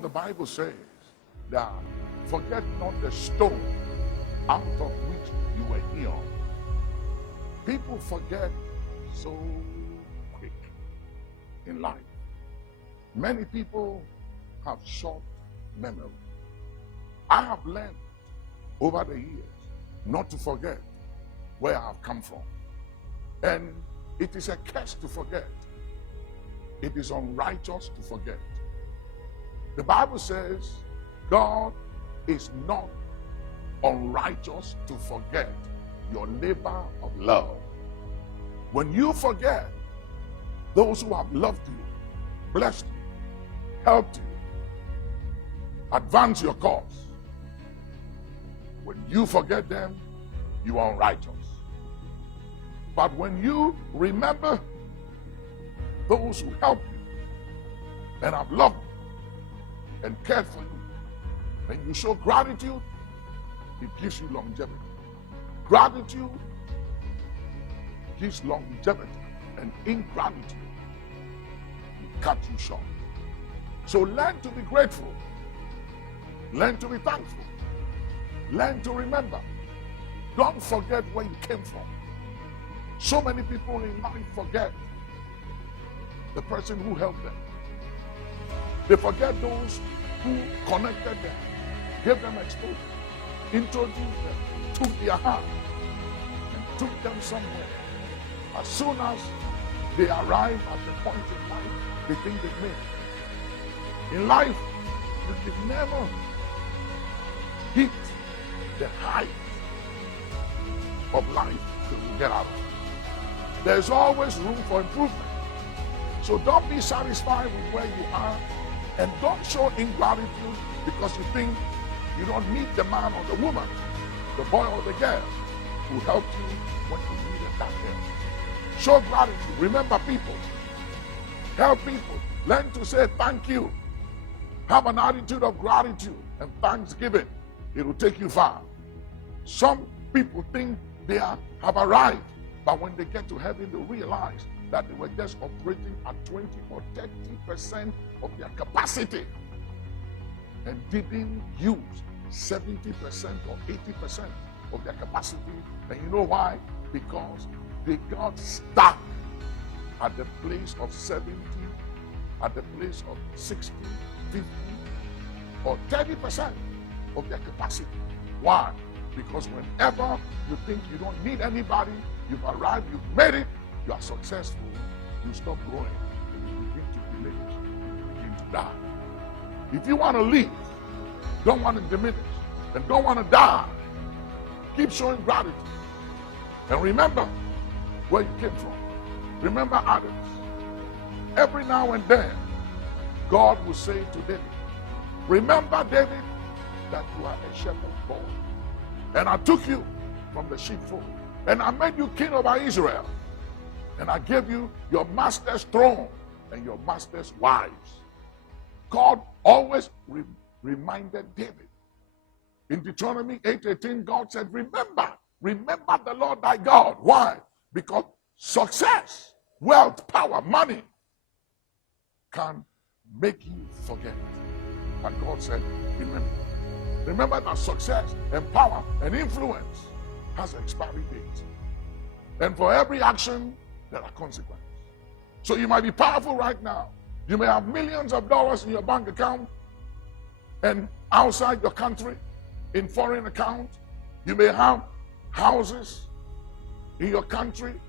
The Bible says that forget not the stone out of which you were hewn. People forget so quick in life. Many people have short memory. I have learned over the years not to forget where I have come from. And it is a curse to forget. It is unrighteous to forget. The Bible says God is not unrighteous to forget your labor of love. When you forget those who have loved you, blessed you, helped you, advance your cause, when you forget them, you are unrighteous. But when you remember those who helped you and have loved you and cared for you, and you show gratitude, it gives you longevity. Gratitude gives longevity, and ingratitude will cut you short. So learn to be grateful. Learn to be thankful. Learn to remember. Don't forget where you came from. So many people in life forget the person who helped them. They forget those who connected them, gave them exposure, introduced them, took their hand, and took them somewhere. As soon as they arrive at the point in life, they think they've made it. In life, you can never hit the height of life till you get out of it. There's always room for improvement. So don't be satisfied with where you are, and don't show ingratitude because you think you don't meet the man or the woman, the boy or the girl who helped you when you needed that help. Show gratitude. Remember people. Help people. Learn to say thank you. Have an attitude of gratitude and thanksgiving. It will take you far. Some people think they have arrived, but when they get to heaven, they realize that they were just operating at 20 or 30% of their capacity and didn't use 70% or 80% of their capacity. And you know why? Because they got stuck at the place of 70, at the place of 60, 50, or 30% of their capacity. Why? Because whenever you think you don't need anybody, you've arrived, you've made it, you are successful, you stop growing, and you begin to diminish, you begin to die. If you want to live, don't want to diminish, and don't want to die, keep showing gratitude. And remember where you came from. Remember others. Every now and then, God will say to David, remember, David, that you are a shepherd boy. And I took you from the sheepfold, and I made you king over Israel. And I gave you your master's throne and your master's wives. God always reminded David. In Deuteronomy 8:18, God said, remember the Lord thy God. Why? Because success, wealth, power, money can make you forget. And God said, remember. Remember that success and power and influence has expiry date. And for every action, there are consequences. So you might be powerful right now. You may have millions of dollars in your bank account and outside your country, in foreign account. You may have houses in your country,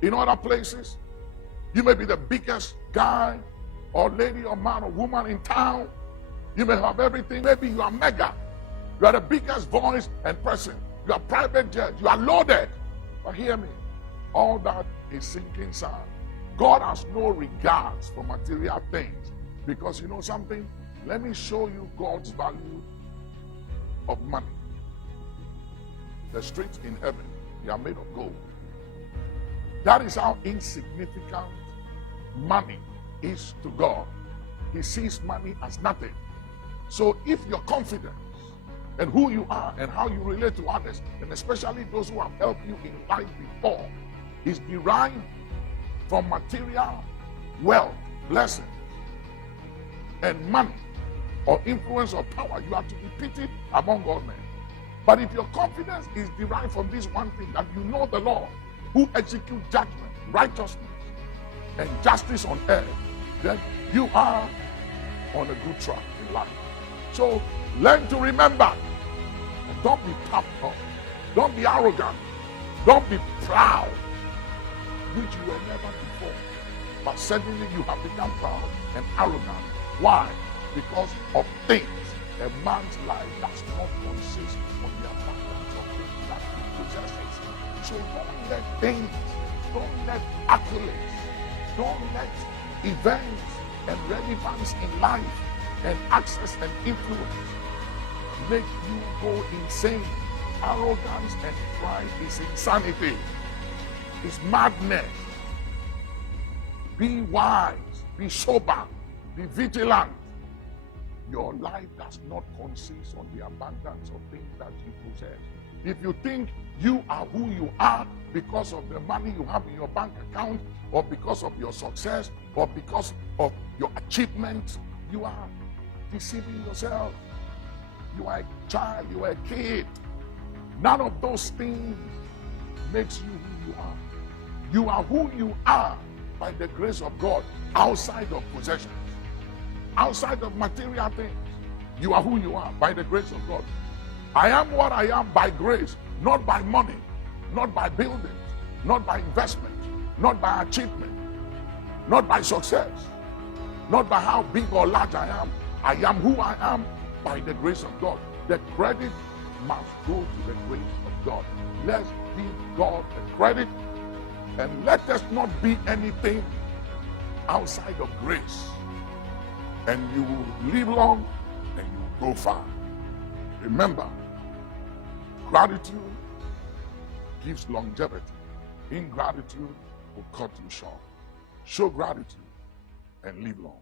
in other places. You may be the biggest guy or lady or man or woman in town. You may have everything. Maybe you are mega. You are the biggest voice and person. You are private jet. You are loaded. But hear me. All that is sinking sand. God has no regards for material things. Because you know something? Let me show you God's value of money. The streets in heaven, they are made of gold. That is how insignificant money is to God. He sees money as nothing. So if your confidence and who you are and how you relate to others, and especially those who have helped you in life before, is derived from material wealth, blessing, and money, or influence or power, you are to be pitied among all men. But if your confidence is derived from this one thing, that you know the Lord, who executes judgment, righteousness, and justice on earth, then you are on a good track in life. So learn to remember, and don't be puffed up, don't be arrogant, don't be proud, which you were never before. But suddenly you have become proud and arrogant. Why? Because of things. A man's life does not consist on the abundance of things that he possesses. So don't let things, don't let accolades, don't let events and relevance in life and access and influence make you go insane. Arrogance and pride is insanity. It's madness. Be wise, be sober, be vigilant. Your life does not consist on the abundance of things that you possess. If you think you are who you are because of the money you have in your bank account, or because of your success, or because of your achievements, you are deceiving yourself. You are a child, you are a kid. None of those things makes you who you are. You are who you are by the grace of God, outside of possessions, outside of material things. You are who you are by the grace of God. I am what I am by grace, not by money, not by buildings, not by investment, not by achievement, not by success, not by how big or large I am. I am who I am by the grace of God. The credit must go to the grace of God. Let's give God the credit, and let us not be anything outside of grace. And you will live long and you will go far. Remember, gratitude gives longevity. Ingratitude will cut you short. Show gratitude and live long.